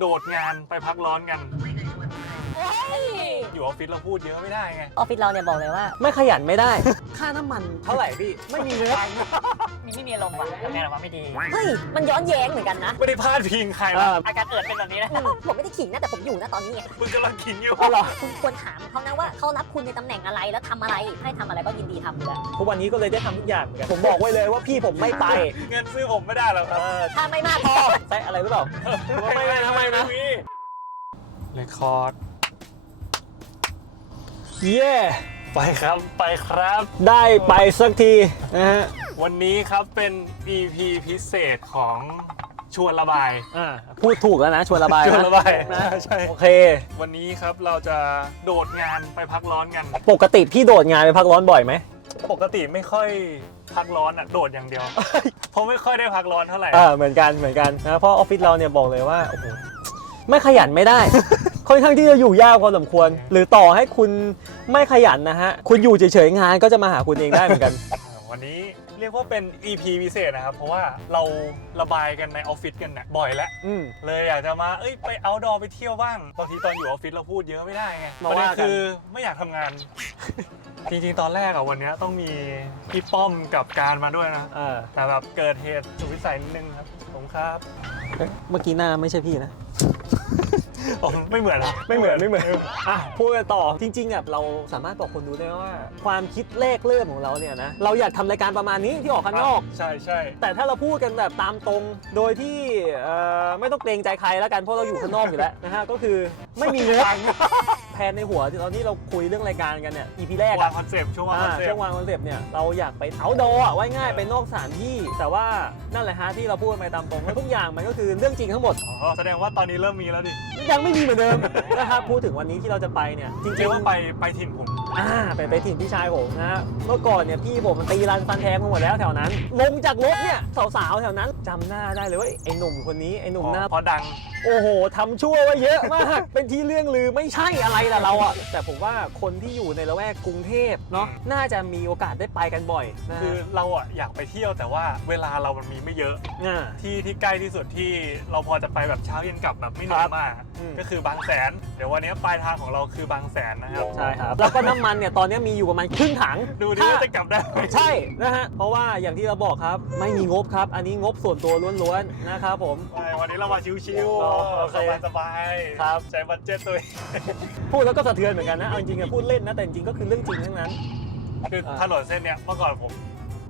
โดดงานไปพักร้อนกัน อ้ยอยู่ออฟฟิศเราพูดเยอะไม่ได้ไง ออฟฟิศเราเนี่ยบอกเลยว่า ไม่ขยันไม่ได้ ค่าน้ำมันเท่าไหร่พี่ไม่มีเงินมีไม่มีอารมณ์ว่ะทำงานออกมาไม่ดีเฮ้ย มันย้อนแย้งเหมือนกันนะ ไม่ได้พลาดพิงใครเอนะออาการเอิดเป็นแบบนี้นะผมไม่ได้ขิงนะ แต่ผมอยู่นะตอนนี้ไงมึงกำลังขิงอยู่เอาเหรอคุณควรถามเขานะว่าเขารับคุณในตำแหน่งอะไรแล้วทำอะไรให้ทำอะไรก็ยินดีทำอยู่แล้วทุกวันนี้ก็เลยได้ทำทุกอย่างเหมือนกันผมบอกไว้เลยว่าพี่ผมไม่ไป เงินซื้อผมไม่ได้หรอกคเอรับอถ้าไม่มากพอใช่อะไรหรือเปล่าไม่ไม่นะไม่นะเรคคอร์ด เย่ไปครับไปครับ ได้ไปสักทีนะฮะวันนี้ครับเป็น EP พิเศษของชวนระบายอ่าพูดถูกแล้วนะ ชวนระบายชวนระบายนะใช่ใช่โอเค วันนี้ครับเราจะโดดงานไปพักร้อนกัน ปกติพี่โดดงานไปพักร้อนบ่อยไหมปกติไม่ค่อยพักร้อนอะโดดอย่างเดียว เพราะไม่ค่อยได้พักร้อนเท่าไหร่อ่าเหมือนกันเหมือนกันนะเพราะออฟฟิศเราเนี่ยบอกเลยว่าโอ้โหไม่ขยันไม่ได้ ค่อนข้างที่จะอยู่ยากพอสมควร หรือต่อให้คุณไม่ขยันนะฮะ คุณอยู่เฉยๆงานก็จะมาหาคุณเองได้เหมือนกัน วันนี้เรียกว่าเป็น EP พิเศษนะครับ เพราะว่าเราระบายกันในออฟฟิศกันเนี่ยบ่อยแล้ว อืม เลยอยากจะมาเอ้ยไปเอาดอไปเที่ยวบ้างบางทีตอนอยู่ออฟฟิศเราพูดเยอะไม่ได้ไงมาประเด็นว่ากัน คือไม่อยากทำงาน จริงๆ ตอนแรกอะวันเนี้ยต้องมีพี่ป้อมกับการมาด้วยนะ เออแต่แบบเกิดเหตุสุดวิสัยนิดนึงครับผมครับเอ๊ะเมื่อกี้หน้าไม่ใช่พี่นะ ผมไม่เหมือนหรอไม่เหมือนไม่เหมือนอะพูดกันต่อจริงๆอะเราสามารถบอกคนดูได้ว่า ความคิดแรกเริ่มของเราเนี่ยนะเราอยากทำรายการประมาณนี้ที่ออกข้างนอก ใช่ใช่แต่ถ้าเราพูดกันแบบตามตรง โดยที่เอ่อไม่ต้องเกรงใจใครแล้วกันเพราะเราอยู่ข้างนอกอยู่แล้วนะฮะก็คือไม่มีงบแผ นในหัวตอนที่เราคุยเรื่องรายการกันเนี่ย EP แรกวาอะงคอนเซปต์ช่วงวางคอ่าอนเซปช่วงต์วางคอนเซปต์เนี่ยเราอยากไปเอาดอะไว้ง่ายไปนอกสถานที่ แต่ว่านั่นแหละฮะที่เราพูดไปตามตรงว่าทุกอย่างมันก็คือเรื่องจริงทั้งหมด อ๋อแสดงว่าตอนนี้เริ่มมีแล้วดิยังไม่มีเหมือนเดิม นะครับพูดถึงวันนี้ที่เราจะไปเนี่ยจริเรียงกว่าไปไปถิ่นผมๆอ่าไปไปถิ่นพี่ชายผมนะฮะเมื่อก่อนเนี่ยพี่ผมมันตีรันฟันแทงมาหมดแล้วแถวนั้น ลงจากรถเนี่ยสาวๆแถวนั้นจำหน้าได้เลยว่าไอ้หนุ่มคนนี้ไอ้หนุ่มหน้า พอดัง โอ้โหทำชั่วไว้เยอะมาก เป็นที่เรื่องลือไม่ใช่อะไรล่ะเราอะ แต่ผมว่าคนที่อยู่ในละแวกกรุงเทพเนาะ น่าจะมีโอกาสได้ไปกันบ่อยนะคือฮะเราอะอยากไปเที่ยวแต่ว่าเวลาเรามันมีไม่เยอะ อ่า ที่ที่ใกล้ที่สุดที่เราพอจะไปแบบเช้าเย็นกลับแบบไม่เหนื่อครัยบมาก อืม ก็คือบางแสน เดี๋ยววันนี้ปลายทางของเราคือบางแสนนะครับ ใช่ครับ แล้วก็น้ำมันเนี่ย ตอนนี้มีอยู่ประมาณครึ่งถังดูดิถ้าว่าจะกลับได้ไหม ใช่นะฮะ เพราะว่าอย่างที่เราบอกครับ ไม่มีงบครับ อันนี้งบส่วนตัวล้วนๆนะครับผมไม่วันนี้เรามาชิวอ๋อโอๆเค สบายสบายๆครับ ใช้บัตเจ็ตตัวเองพูดแล้วก็สะเทือนเหมือนกันนะเอาจริงๆอะพูดเล่นนะแต่จริงๆก็คือเรื่องจริงทั้งนั้น คืออ่าถนนเส้นเนี้ยเมื่อก่อนผม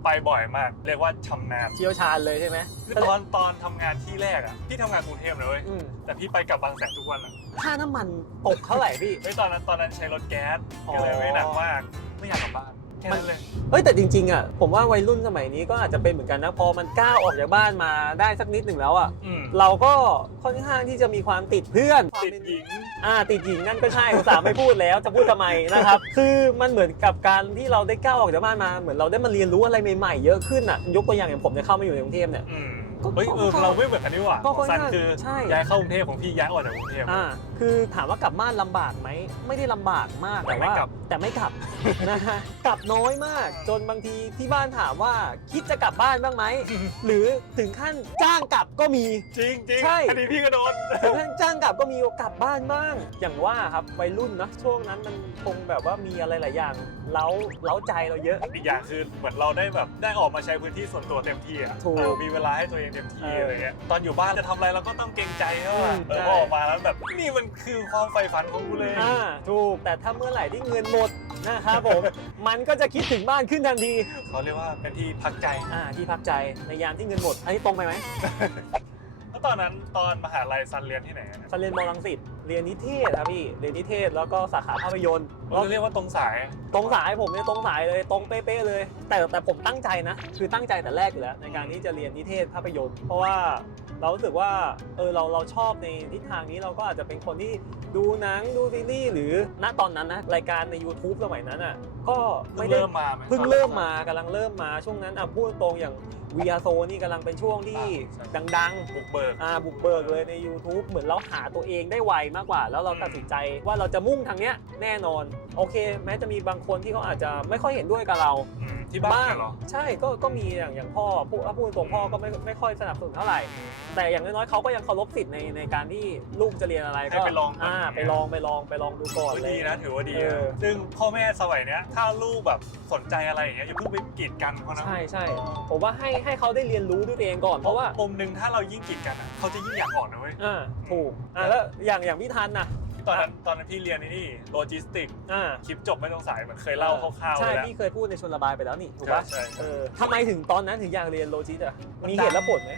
ไปบ่อยมาก เรียกว่าชำนาญเชี่ยวชาญเลยใช่ไหมคือตอนตอนทำงานที่แรกอะพี่ทำงานกรุงเทพเลยเว้ยอืมแต่พี่ไปกลับบางแสนทุกวันอะค่าน้ำมันตกเท่าไหร่พี่ เฮ้ยตอนนั้นตอนนั้นใช้รถแก๊สอ๋อก็เลยไม่หนักมากไม่อยากกลับบ้าน แค่นั้นเลย เฮ้ยแต่จริงๆอะผมว่าวัยรุ่นสมัยนี้ก็อาจจะเป็นเหมือนกันนะพอมันก้าวออกจากบ้านมาได้สักนิดหนึ่งแล้วอะอืมเราก็ค่อนข้างที่จะมีความติดเพื่อนติดหญิง อ่าติดหญิงนั่นก็ใช่อุตส่าห์ไม่พูดแล้วจะพูดทำไมนะครับ คือมันเหมือนกับการที่เราได้ก้าวออกจากบ้านมาเหมือนเราได้มาเรียนรู้อะไรใหม่ๆเยอะขึ้นอะยกตัวอย่างอย่างผมเนี่ยเข้ามาอยู่ในกรุงเทพเนี่ย อืมก็เฮ้ยเออก็เราไม่เหมือนกันนี่หว่าก็ของซันค่อนข้างคือใช่ย้ายเข้ากรุงเทพของพี่ย้ายออกจากกรุงเทพอ่า คือถามว่ากลับบ้านลำบากไหมไม่ได้ลำบากมากแต่แต่ไม่ว่ากลับ แต่ไม่กลับ นะฮะกลับน้อยมาก จนบางทีที่บ้านถามว่าคิดจะกลับบ้านบ้างไหม หรือถึงขั้นจ้างกลับก็มี จริงจริงใช่อันนี้พี่ก็โดน ถึงขั้นจ้างกลับก็มีกลับบ้านบ้าง อย่างว่าครับวัยรุ่นนะช่วงนั้นมันคงแบบว่ามีอะไรหลายอย่างเล้าเล้าใจเราเยอะ อีกอย่างคือเหมือนเราได้แบบได้ออกมาใช้พื้นที่ส่วนตัวเต็มที่อะถูกเออมีเวลาให้ตัวเองเต็มที่เออออะไรเงี้ยตอนอยู่บ้านจะทำอะไรเราก็ต้องเกรงใจใช่ป่ะอืมเออใช่ พอออกมาแล้วแบบนี่มันคือความใฝ่ฝันของกูเลยอ่าถูกแต่ถ้าเมื่อไหร่ที่เงินหมดนะครับผม มันก็จะคิดถึงบ้านขึ้นทันทีเขาเรียกว่าเป็นที่พักใจ อ่าที่พักใจในยามที่เงินหมดอันนี้ตรงไปไหมแล้วตอนนั้นตอนมหาลัยซันเรียนที่ไหนอะซันเรียนมอลังสิต เรียนนิเทศครับพี่เรียนนิเทศแล้วก็สาขาภาพยนตร์เราเรียกว่าตรงสาย ตรงสายผมเนี่ยตรงสายเลยตรงเป๊ะๆเลย แต่แต่ผมตั้งใจนะ คือตั้งใจแต่แรกอยู่แล้วในการที่จะเรียนนิเทศภาพยนตร์ เพราะว่าเรารู้สึกว่าเออเราเราชอบในทิศทางนี้เราก็อาจจะเป็นคนที่ดูหนังดูซีรีส์หรือณตอนนั้นนะรายการใน YouTube สมัยนั้นอะก็เพิ่ไม่งได้เริ่มมาไหเพิ่งเริ่มมากำลังเริ่มมาช่วงนั้นอะพูดตรงๆอย่างวีอาโซนี่กำลังเป็นช่วงที่ใช่ดังบุกเบิกๆอ่าบุกเบิกเลยใน YouTube เหมือนเราหาตัวเองได้ไวมากกว่า แล้วเราตัดสินใจว่าเราจะมุ่งทางเนี้ยแน่นอน โอเค แม้จะมีบางคนที่เขาอาจจะไม่ค่อยเห็นด้วยกับเราอืมที่บ้านเหรอ ใช่ก็ก็มีอย่างอย่างพ่อพูดถ้าพูดตรงๆพ่อก็ไม่ไม่ค่อยสนับสนุนเท่าไหร่ แต่อย่างน้อยๆเขาก็ยังเคารพสิทธิ์ในในการที่ลูกจะเรียนอะไรให้ก็ไปลองก่อนอ่าไปลองไปลองไปลองดูก่อนเออเลยดีนะถือว่าดีเอนะอซึ่งพ่อแม่สมัยเนี้ยถ้าลูกแบบสนใจอะไรอย่างเงี้ยอย่าเพิ่งไปกีดกันเขานะใช่ใช่ผมว่าให้ให้เขาได้เรียนรู้ด้วยตัวเองก่อนเพราะว่า มุมหนึ่งถ้าเรายิ่งกีดกันอะเขาจะยิ่งอยากออกนะเว้ย อ่าถูกอ่าแล้วอย่างอย่างพี่ทันนะตอนนั้นตอนนั้นพี่เรียนไอ้นี่โลจิสติกอ่า คลิปจบไม่ต้องสายเหมือนเคยเล่าคร่าวๆใช่ไปแล้ว พี่เคยพูดในชนระบายไปแล้วนี่ถูกปะใช่ใช่ เออทำไมถึงตอนนั้นถึงอยากเรียนโลจิสอะมันมีดังเหตุและผลไหม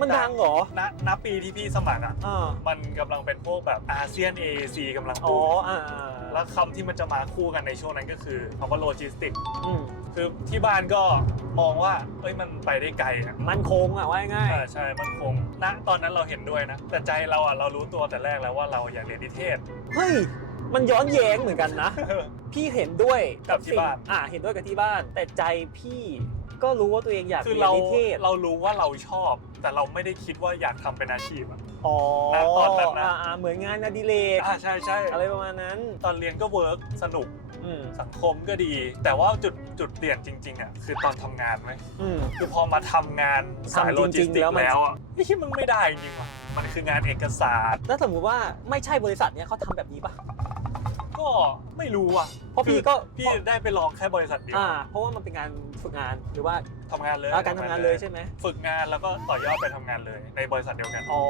มันดังเหรอณณปีที่พี่สมัครอะ อ่ามันกำลังเป็นพวกแบบอาเซียน AAC กำลังอ๋บูอมอ่า แล้วคำที่มันจะมาคู่กันในช่วงนั้นก็คือคำว่าโลจิสติกอืมคือที่บ้านก็มองว่าเอ้ยมันไปได้ไกลอะมันคงอะว่าง่าย ใช่ใช่มันคงณตอนนั้นเราเห็นด้วยนะ แต่ใจเราอะ เรารู้ตัวแต่แรกแล้วว่าเราอยากเรียนนิเทศ เฮ้ย มันย้อนแย้งเหมือนกันนะ พี่เห็นด้วยกับที่สิ่งบ้าน อ่าเห็นด้วยกับที่บ้าน แต่ใจพี่ ก็รู้ว่าตัวเองอยากคือเรียนเรานิเทศเรารู้ว่าเราชอบ แต่เราไม่ได้คิดว่าอยากทำเป็นอาชีพอะอ๋อณตอนนั้นนะอ่าอ่าเหมือนงานอดิเรกอ่าใช่ใช่อะไรประมาณนั้น ตอนเรียนก็เวิร์กสนุกอืมสังคมก็ดี แต่ว่าจุดจุดเปลี่ยนจริงๆอะคือตอนทำงานไหมอืม คือพอมาทำงานสายทำจริงๆโลจิสติกแล้วมัน แล้วอะไม่ใช่มึงไม่ได้จริงๆว่ะมันคืองานเอกสาร แล้วสมมติว่าไม่ใช่บริษัทเนี้ยเขาทำแบบนี้ปะ ก็ไม่รู้อะเพราะพี่ก็พี่ได้ไปลองแค่บริษัทเดียวอ่าเพราะว่ามันเป็นงานฝึกงานหรือว่าทำงานเลยอ่าการทำงานเลยใช่ไหมฝึกงานแล้วก็ต่อยอดไปทำงานเลยในบริษัทเดียวกันอ๋อ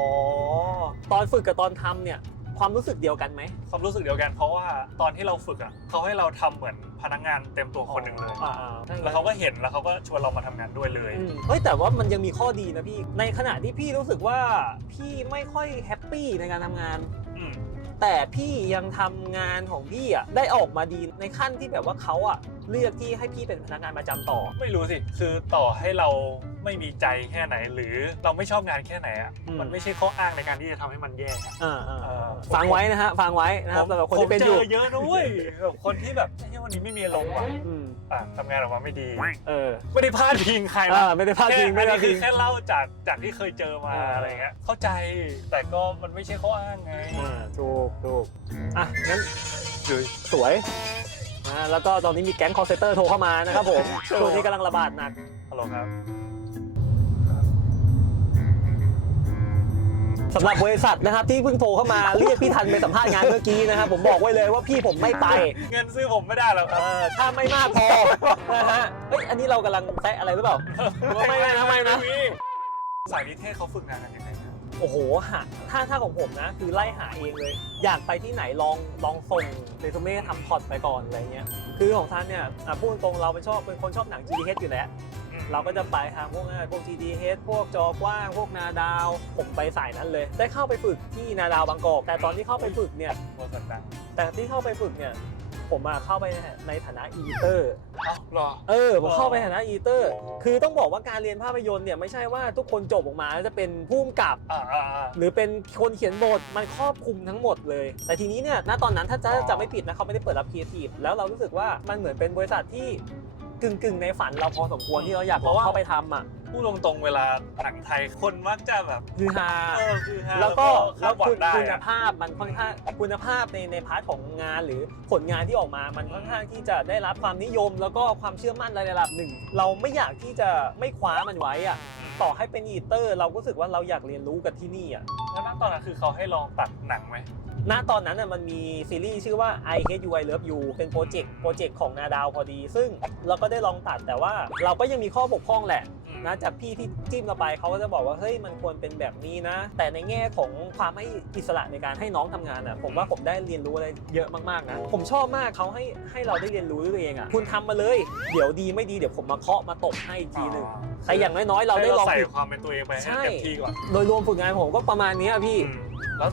ตอนฝึกกับตอนทำเนี่ยความรู้สึกเดียวกันไหมความรู้สึกเดียวกันเพราะว่าตอนที่เราฝึกอะเขาให้เราทำเหมือนพนักงานเต็มตัวคนหนึ่งเลยอ่าอ่าแล้วเขาก็เห็นแล้วเขาก็ชวนเรามาทำงานด้วยเลยอืมเฮ้ยแต่ว่ามันยังมีข้อดีนะพี่ในขณะที่พี่รู้สึกว่าพี่ไม่ค่อยแฮปปี้ในการทำงานอืม แต่พี่ยังทำงานของพี่อะได้ออกมาดีในขั้นที่แบบว่าเขาอะ เลือกที่ให้พี่เป็นพนักงานประจำต่อ ไม่รู้สิ คือต่อให้เราไม่มีใจแค่ไหน หรือเราไม่ชอบงานแค่ไหนอะ อืม มันไม่ใช่ข้ออ้างในการที่จะทำให้มันแย่อะ อ่าอ่าเออฟังไว้นะฮะฟังไว้นะครับสำหรับคนที่เป็นอยู่ผมเจอเยอะนะเว้ยแบบคนที่แบบไอ้วันนี้ไม่มีอารมณ์ว่ะอืมอะทำงานออกมาไม่ดี เออไม่ได้พลาดพิงใครนะอ่าไม่ได้พลาดพิงแค่ไม่ได้อันพลาดนี้พิคืงอแค่เล่าจากจากที่เคยเจอมาอ่า อะไรเงี้ยเข้าใจแต่ก็มันไม่ใช่ข้ออ้างไง อ่าถูกถูกอะงั้นสวย นะแล้วก็ตอนนี้มีแก๊งคอร์เซเตอร์โทรเข้ามานะครับผมช่วงนี้กำลังระบาดหนักฮัลโหลครับ สำหรับบริษัทนะครับที่เพิ่งโทรเข้ามาเรียกพี่ทันไปสัมภาษณ์งานเมื่อกี้นะครับผมบอกไว้เลยว่าพี่ผมไม่ไป เงินซื้อผมไม่ได้หรอกคเอรับ อถ้าไม่มากพอนะฮะเอ้ยอันนี้เรากำลังแซะอะไรหรือเปล่า ไม่ไม่นะไม่นะ สายนิเทศเขาฝึกงานกันยังไงนะ โอ้โหหาถ้าถ้าของผมนะ คือไล่หาเองเลย อยากไปที่ไหนลองลองส่งเรซูเม่ทำพอร์ตไปก่อนอะไรเงี้ยคือของท่านเนี่ยอะพูดตรงๆเราเป็นชอบเป็นคนชอบหนัง GDH อยู่แล้ว เราก็จะไปทางพวกงานพวก GDH พวกจอกว้าง พวกนาดาว ผมไปสายนั้นเลย ได้เข้าไปฝึกที่นาดาวบางกอกแต่ตอนที่เข้าไปฝึกเนี่ยบริษัทดังแต่ที่เข้าไปฝึกเนี่ย ผมมาเข้าไปในฐานะอีเตอร์เอ้าเหรอ เออผมอ๋อเข้าไปในฐานะอีเตอร์ คือต้องบอกว่าการเรียนภาพยนตร์เนี่ยไม่ใช่ว่าทุกคนจบออกมาแล้วจะเป็นผู้กำกับ อ่าอ่าอ่า หรือเป็นคนเขียนบทมันครอบคลุมทั้งหมดเลย แต่ทีนี้เนี่ยณตอนนั้นถ้าจะอ๋อ จะไม่ผิดนะเขาไม่ได้เปิดรับครีเอทีฟแล้วเรารู้สึกว่ามันเหมือนเป็นบริษัทที่กึ่งกึ่งๆในฝันเราพอสมควรที่เราอยากลองเข้าไปทำอะ พูดตรงๆเวลาหนังไทยคนมักจะแบบคือฮาเออคือฮาแล้วก็คาแล้วดหวัคุงณได้คุณอะ ภาพมันค่อนข้างคุณภาพในในพาร์ทของงานหรือผลงานที่ออกมา มันค่อนข้างที่จะได้รับความนิยม แล้วก็ความเชื่อมั่นในระดับหนึ่ง เราไม่อยากที่จะไม่คว้ามันไว้อะต่อให้เป็นอีเตอร์ เราก็รู้สึกว่าเราอยากเรียนรู้กับที่นี่อะ แล้วณตอนนั้นคือเขาให้ลองตัดหนังไหม ณตอนนั้นน่ะมันมีซีรีส์ชื่อว่า I Hate You I Love You เป็นโปรเจกต์โปรเจกต์ของนาดาวพอดี ซึ่งเราก็ได้ลองตัดแต่ว่าเราก็ยังมีข้อบกพร่องแหละ นะจากพี่ที่จิ้มเราไปเขาก็จะบอกว่าเฮ้ยมันควรเป็นแบบนี้นะ แต่ในแง่ของความให้อิสระในการให้น้องทำงานอะผมว่าผมได้เรียนรู้อะไรเยอะมากๆนะผมชอบมากเขาให้ให้เราได้เรียนรู้ด้วยตัวเองอะคุณทำมาเลยเดี๋ยวดีไม่ดีเดี๋ยวผมมาเคาะมาตบให้อีกทีหนึ่งแต่อย่างน้อยๆ เราได้ลองใส่ผิดความเป็นตัวเองไปให้ใช่เต็มที่ก่อนโดยรวมฝึกงานผมก็ประมาณเนี้ยพี่อืมแล้ว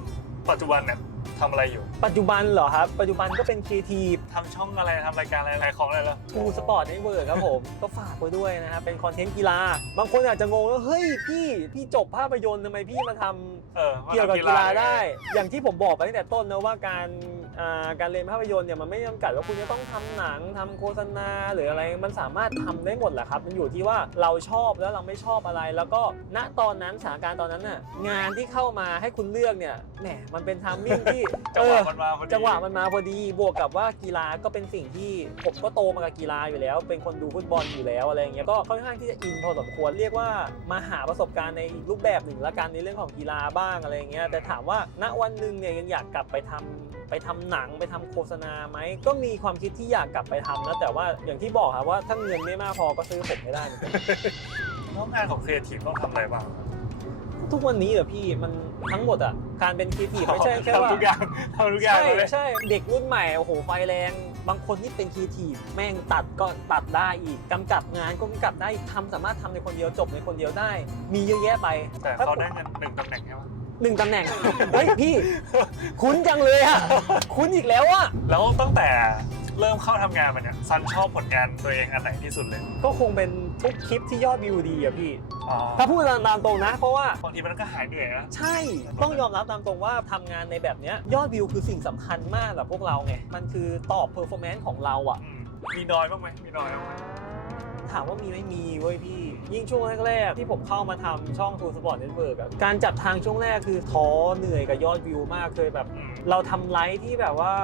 ปัจจุบันเนี่ย ทำอะไรอยู่ ปัจจุบันเหรอครับ ปัจจุบันก็เป็นครีเอทีฟทำช่องอะไรทำรายการอะไรอะไรของอะไรเหรอทูสปอร์ตเน็ตเวิร์กครับผม ก็ฝากไว้ด้วยนะครับ เป็นคอนเทนต์กีฬา บางคนอาจจะงงว่า เฮ้ยพี่พี่จบภาพยนตร์ทำไมพี่มาทำเออเกี่ยวกับกีฬาได้ อย่างที่ผมบอกไปตั้งแต่ต้นนะว่าการอ่าการเรียนภาพยนตร์เนี่ยมันไม่จำกัดว่าคุณจะต้องทำหนังทำโฆษณาหรืออะไรมันสามารถทำได้หมดแหละครับ มันอยู่ที่ว่าเราชอบแล้วเราไม่ชอบอะไร แล้วก็ณตอนนั้นสถานการณ์ตอนนั้นน่ะงานที่เข้ามาให้คุณเลือกเนี่ยแหมมันเป็นทามมิ่งที่จังหวะมันมาพอดี จังหวะมันมาพอดี บวกกับว่ากีฬาก็เป็นสิ่งที่ผมก็โตมากับกีฬาอยู่แล้ว เป็นคนดูฟุตบอลอยู่แล้วอะไรอย่างเงี้ย ก็ค่อนข้างที่จะอินพอสมควร เรียกว่ามาหาประสบการณ์ในอีกรูปแบบหนึ่งละกันในเรื่องของกีฬาบ้างอะไรอย่างเงี้ย แต่ถามว่าณวันหนึ่งเนี่ยยังอยากกลับไปทำไปทำหนังไปทำโฆษณาไหมก็มีความคิดที่อยากกลับไปทำนะแต่ว่าอย่างที่บอกครับว่าถ้าเงินไม่มากพอก็ซื้อผมไม่ได้เหมือนกัน นอกงานของครีเอทีฟต้องทำอะไรบ้าง ทุกวันนี้เหรอพี่มันทั้งหมดอะการเป็นครีเอทีฟไม่ใช่แค่ว่าทำทุกอย่างทำทุกอย่างใช่เลยใช่เด็กรุ่นใหม่โอ้โหไฟแรง บางคนที่เป็นครีเอทีฟแม่งตัดก็ตัดได้อีกกำกับงานก็กำกับได้ทำสามารถทำในคนเดียวจบในคนเดียวได้ มีเยอะแยะไปแต่เขาได้เงินหนึ่งตำแหน่งใช่ไหมหนึ่งตำแหน่ง เฮ้ยพี่ คุ้นจังเลยอะคุ้นอีกแล้วอะแล้วตั้งแต่เริ่ มเข้าทำงานมาเนี่ยซันชอบผลงานตัวเองอันไหนที่สุดเลยก็คงเป็นทุกคลิปที่ยอดวิวดีอะพี่ อ๋อถ้าพูดตามตรงนะ เพราะว่า บางทีมันก็หายเหนื่อยนะ ใช่ ต้องยอมรับตามตรงว่าทำงานในแบบเนี้ยยอดวิวคือสิ่งสำคัญมากกับพวกเราไง มันคือตอบเพอร์ฟอร์แมนซ์ของเราอะ อืมมีน้อยบ้างไหมมีน้อยบ้างไหม ถามว่ามีไม่มีเว้ยพี่ ยิ่งช่วงแรกๆที่ผมเข้ามาทำช่อง True Sport Network อะการจัดทางช่วงแรกคือท้อเหนื่อยกับยอดวิวมากเคยแบบอืมเราทำไลฟ์ที่แบบว่า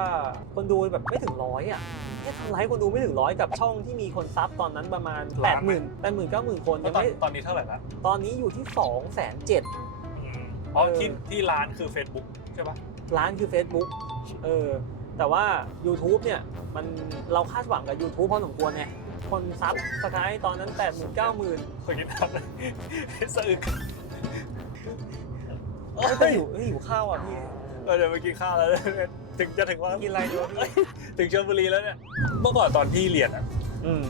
คนดูแบบไม่ถึงร้อยอะแค่ทำไลฟ์คนดูไม่ถึงร้อยกับช่องที่มีคนซับตอนนั้นประมาณ8 0 0 0 0 8 0 0 0 0 9 0,000คนแล้ยัวงตอนไม่ตอนนี้เท่าไหร่ละตอนนี้อยู่ที่2 7 0 0 0อืมเพราะเออที่ที่ร้านคือ Facebook ใช่ปะล้านคือ Facebook เออแต่ว่า YouTube เนี่ยมันเราคาดหวังกับ YouTube พอสมควรไง คนซับสไครต์ตอนนั้น8 0 0 0 0 9 0 0 0 0คนกินน้ำเลยสะอึกเฮ้ยหิวเฮ้ยหิวข้าวอะพี่เราจะไปกินข้าวแล้ว ถึงจะถึงว่ากินอะไรดีวะพี่ถึงชลบุรีแล้วเนี่ย เมื่อก่อนตอนที่เรียนอะอืม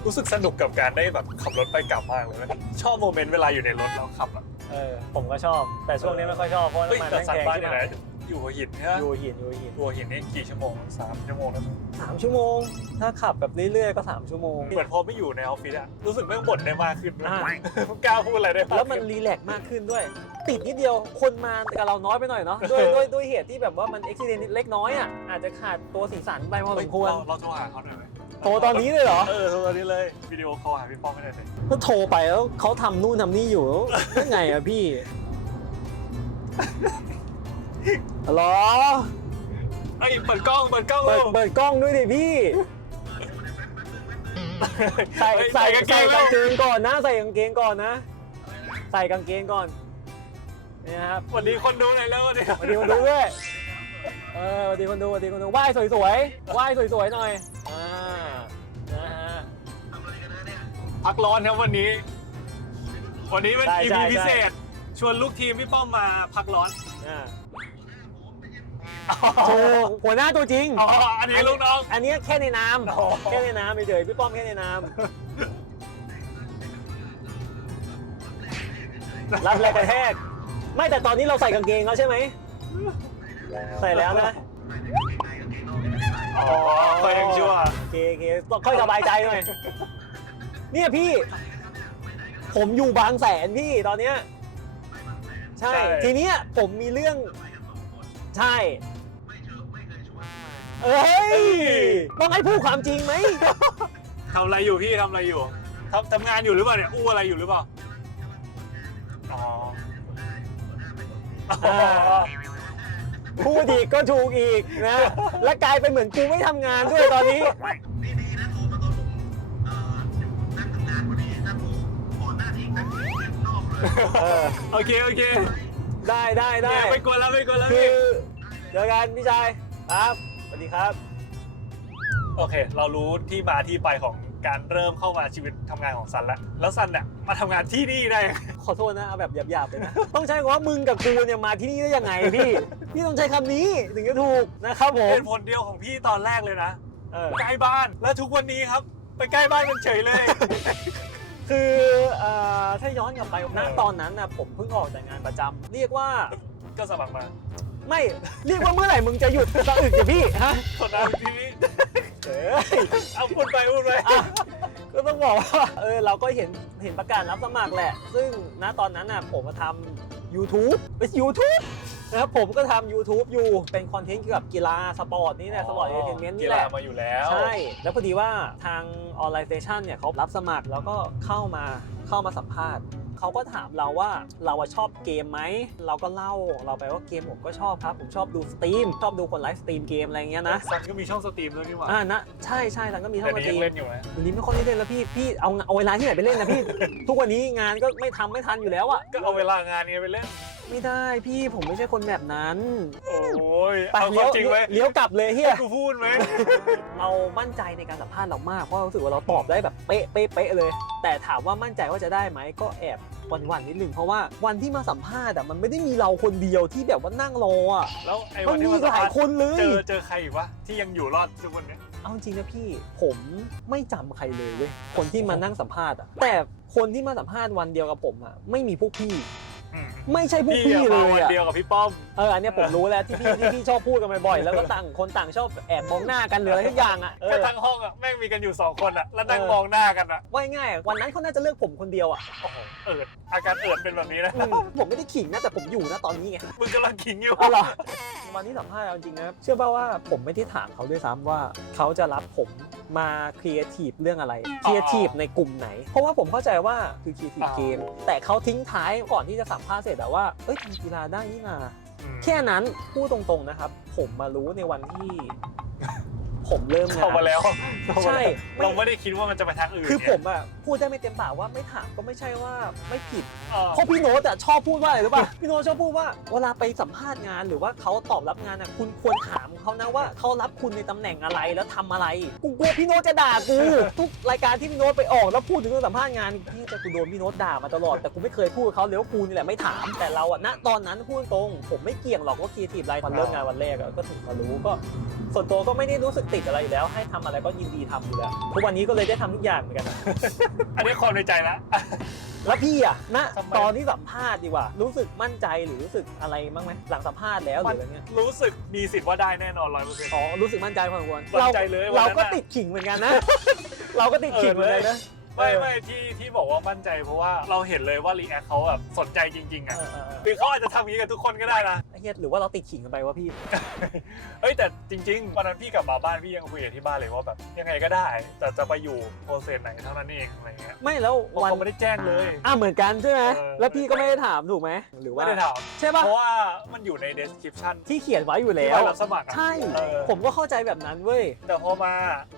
รู้สึกสนุกกับการได้แบบขับรถไปกลับมากเลยเว้ยชอบโมเมนต์เวลาอยู่ในรถเราขับอะเออผมก็ชอบ แต่ช่วงนี้ไม่ค่อยชอบเพราะเฮ้ยน้ำมันแต่แม่งสันแพงบ้านใช่อยู่ไหไหมนอยู่หัวหินใช่ไหมอยู่หินอยู่หินหัวหินนี่กี่ชั่วโมงสามชั่วโมงแล้วมั้งสามชั่วโมง ถ้าขับแบบเรื่อยๆก็สามชั่วโมง เหมือนพอไม่อยู่ในออฟฟิศอะรู้สึกไม่งบ่นได้มากขึ้นนะอ่า กล้าพูดอะไรได้ากแล้วมันขึ้รีแลกซ์มากขึ้นด้วย ติดนิดเดียวคนมากับเราน้อยไปหน่อยเนาะด้วยด้วยด้วยเหตุที่แบบว่ามันอุบิเหตุเล็กน้อยอะอาจจะขาดตัวสีสันไปพอสเฮ้ยมควร เราเราโทรหาเขาหน่อยไหม โทรตอนนี้เลยเหรอ เออโทรตอนนี้เลยวิดีโอคอลหาพี่ป้องไม่ได้เลยก็โทรไปแล้วเขาทำนู่นทำนี่อยู่ยังไงอะพี่ฮัลโหลเอ้ยเปิดกล้องเปิดกล้องเปิดร็วเปิดกล้องด้วยดิพี่ใส่เฮ้ยใส่กางเกใส่งกางเกงก่อนนะใส่กางเกงก่อนนะ ใส่กางเกงก่อนนี่นะครับวันนี้คนดูหน่อยแล้ววันนี้สวัสดีคนดูด้วยเออสวัสดีคนดูสวัสดีคนดูไหว้สวยๆไหว้สวยๆหน่อย พักร้อนครับวันนี้ วันนี้เป็น ใช่ EP ใช่พิเศษ ชวนลูกทีมพี่ป้อมมาพักร้อน อ่าโชว์หัวหน้าตัวจริง อ๋อ อันนี้ลูกน้อง อันนี้แค่ในน้อ๋อำแค่ในน้ำเฉยๆพี่ป้อมแค่ในน้ำรับแรงกระแทก ไม่แต่ตอนนี้เราใส่กางเกงแล้วใช่ไหม ใส่แล้วนะอ๋อก็ยังชั่วโอเคโอเคต้องค่อยสบายใจหน่อย เนี่ยพี่ ผมอยู่บางแสนพี่ตอนเนี้ย ใช่ ใช่ ทีเนี้ยผมมีเรื่อง ใช่ เอ้ย ต้องให้พูดความจริงไหม ทำอะไรอยู่พี่ทำอะไรอยู่ทำทำงานอยู่หรือเปล่าเนี่ยอู้อะไรอยู่หรือเปล่าอ๋ออ๋อพูดอีกก็ถูกอีกนะ และกลายเป็นเหมือนกูไม่ทำงานด้วยตอนนี้ โอเคโอเคได้ได้ได้เนี่ยไม่กวนแล้วไม่กวนแล้วคืพี่อเจอกันพี่ชายครับสวัสดีครับ โอเค เรารู้ที่มาที่ไปของการเริ่มเข้ามาชีวิตทำงานของซันแล้ว แล้วซันเนี่ยมาทำงานที่นี่ได้ยังไงขอโทษนะเอาแบบหยาบๆเลยนะ ต้องใช้คำว่ามึงกับกูเนี่ยมาที่นี่ได้ยังไงพี่ พี่ต้องใช้คำนี้ถึงจะถูกนะครับผมเหตุผลเดียวของพี่ตอนแรกเลยนะ เออใกล้บ้าน แล้วทุกวันนี้ครับ ไปใกล้บ้านมันเฉยเลย คือเอ่อถ้าย้อนกลับไปณตอนนั้นนะผมเพิ่งออกจากงานประจำเรียกว่าก็สมัครมาไม่ เรียกว่าเมื่อไหร่มึงจะหยุดสะอึกอย่าพี่ฮะคนนั้นทีนี้เอ้ย เอาพูดไปพูดไปอะก็ต้องบอกว่าเออเราก็เห็นเห็นประกาศรับสมัครแหละ ซึ่งณตอนนั้นน่ะผมมาทำ YouTube เป็น YouTube นะครับผมก็ทำ YouTube อยู่เป็นคอนเทนต์เกี่ยวกับกีฬาสปอร์ตนี่แหละสปอร์ตเอนเตอร์เทนเมนต์กีนี่แหฬาละ มาอยู่แล้วใช่ แล้วพอดีว่าทางออนไลน์สเตชันเนี่ยเขารับสมัครแล้วก็เข้ามาเข้ามาสัมภาษณ์ เขาก็ถามเราว่าเราอะชอบเกมไหม เราก็เล่าเราไปว่าเกมผมก็ชอบครับ ผมชอบดูสตรีมชอบดูคนไลฟ์สตรีมเกมอะไรเงี้ยนะซันก็มีช่องสตรีมด้วยนี่หว่าอ่านะใช่ใช่ทันก็มีแต่เท่ามานี้ทียังเล่นอยู่ไหมเดี๋ยวนี้ไม่ค่อยได้เล่นแล้วพี่ พี่เอาเอาเวลาที่ไหนไปเล่นนะพี่ ทุกวันนี้งานก็ไม่ทำไม่ทันอยู่แล้วอะก็เอาเวลางานนี้ไปเล่น ไม่ได้พี่ผมไม่ใช่คนแบบนั้นโอ้ยไปเอาคเลี้วายมจริงไหมเลี้ยวกลับเลยเฮียกูพูดไหม เรามั่นใจในการสัมภาษณ์เรามากเพราะเรารู้สึกว่าเราตอบได้แบบเป๊ะเป๊ะเป๊ะเลย แต่ถามว่ามั่นใจว่าจะได้ไหมก็แอบวันวันๆนิดนึงเพราะว่าวันที่มาสัมภาษณ์อะมันไม่ได้มีเราคนเดียวที่แบบว่านั่งรออะแล้วไอ้มัวันนมีที่อีมากสัมหลายภาษณ์คนเลย เจอเจอใครอีกวะที่ยังอยู่รอดทุกวันเนี้ยเอาจริงนะพี่ผมไม่จำใครเลยเว้ยคนที่มานั่งสัมภาษณ์อะแต่คนที่มาสัมภาษณ์วันเดียวกับผมอะไม่มีพวกพี่อืม ไม่ใช่พวกพี่พี่อะเลมายวันอะเดียวกับพี่ป้อม เอออันเนี้ยผมรู้แล้วที่พี่ที่พี่ชอบพูดกันบ่อยๆแล้วก็ต่างคนต่างชอบแอบมองหน้ากันหรืออะไรทุกอย่างอะเอก็อ ทั้งห้องอะแม่งมีกันอยู่สองคนอะ แล้วนั่งเออ มองหน้ากันอะว่าง่ายๆวันนั้นเขาน่าจะเลือกผมคนเดียวอะโอ้โหเอิดอาการเอิดเป็นแบบนี้นะอืมผมไม่ได้ขิงนะแต่ผมอยู่นะตอนนี้ไง มึงกำลังขิงอยู่อ๋อเหรอวันที่สัมภาษณ์เอาจริงนะเชื่อป่าว่าผมไม่ได้ถามเขาด้วยซ้ำว่าเขาจะรับผม มาครีเอทีฟเรื่องอะไรครีเอทีฟในกลุ่มไหน เพราะว่าผมเข้าใจว่าคือครีเอทีฟอ๋อเกม แต่เขาทิ้งท้ายก่อนที่จะสัมภาษณ์เสร็จแต่ว่าเอ้ยทำกีฬาได้นี่นาอืมแค่นั้นพูดตรงๆนะครับ ผมมารู้ในวันที่ผมเริ่มงานเข้ามาแล้วใช่เราไม่ได้คิดว่ามันจะไปทางอื่นคือไงผมอะพูดได้ไม่เต็มปากว่าไม่ถามก็ไม่ใช่ว่าไม่ผิดเออเพราะพี่โน้ตอะชอบพูดว่าอะไรรู้ป่ะพี่โน้ตชอบพูดว่าเวลาไปสัมภาษณ์งานหรือว่าเขาตอบรับงานอะคุณควรถาม เขานะว่าเขารับคุณในตำแหน่งอะไรแล้วทำอะไร กูกลัวพี่โน้ตจะด่ากู ทุกรายการที่พี่โน้ตไปออกแล้วพูดถึงเรื่องสัมภาษณ์งานพี่แต่กูโดนพี่โน้ตด่ามาตลอดแต่กูไม่เคยพูดกับเขาเลยว่ากูนี่แหละไม่ถามแต่เราอะณตอนนั้นพูดตรง ผมไม่เกี่ยงหรอกว่าครีเอทีฟไรวันเริ่มงานวันแรกอะก็ถึงมารู้ก็ส่วนตัวก็ไม่ได้รู้สึกติดอะไรอยู่แล้ว ให้ทำอะไรก็ยินดีทำอยู่แล้วทุกวันนี้ก็เลยได้ทำทุกอย่างเหมือนกันนะอันนี้ความในใจละแล้วพี่อะณทำไมตอนที่สัมภาษณ์ดีกว่า รู้สึกมั่นใจหรือรู้สึกอะไรบ้างไหมหลังสัมภาษณ์แล้วหรืออะไรเงี้ยรู้สึกมีสิทธิ์ว่าได้แน่นอนร้อยเปอร์เซ็นต์ อ๋อรู้สึกมั่นใจพอสมควรมั่นใจเลยวันนั้นเราก็อะติดขิงเหมือนกันนะ เราก็ติดขิงเหมือนกันนะ ไม่เออไม่ที่ที่บอกว่ามั่นใจเพราะว่าเราเห็นเลยว่ารีแอคเขาแบบสนใจจริงๆเออะอเออเออหรือเขาอาจจะทำอย่างนี้กับทุกคนก็ได้นะไอ้ เหี้ยหรือว่าเราติดขิงกันไปวะพี่ เอ้ยแต่จริงๆวันนั้นพี่กลับมาบ้านพี่ยังคุยกับที่บ้านเลยว่าแบบยังไงก็ได้ แต่จะไปอยู่โปรเซสไหนเท่านั้นเองอะไรเงี้ยไม่แล้วเพราะวันเขาไม่ได้แจ้งเลย อ่าเหมือนกันใช่ไหมเออ แล้วพี่ก็ไม่ได้ถามถูกไหมหรือว่าไม่ได้ถามใช่ป่ะเพราะว่ามันอยู่ใน description ที่เขียนไว้อยู่ที่แล้วว่ารับสมัครอะใช่ เออผมก็เข้าใจแบบนั้นเว้ยแต่พอมา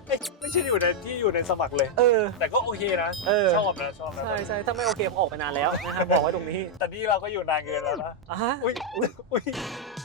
เอ้ยไม่ใช่อยู่ในที่อยู่ในสมัครเลย เออ แต่ก็โอเคนะเออ ชอบนะชอบนะใช่ใช่ถ้าไม่โอเคผมออกไปนานแล้วนะครับบอกไว้ตรงนี้แต่นี่เราก็อยู่นานเกินแล้วนะอะฮะอุ้ยอุ้ยอุ้ย Bye.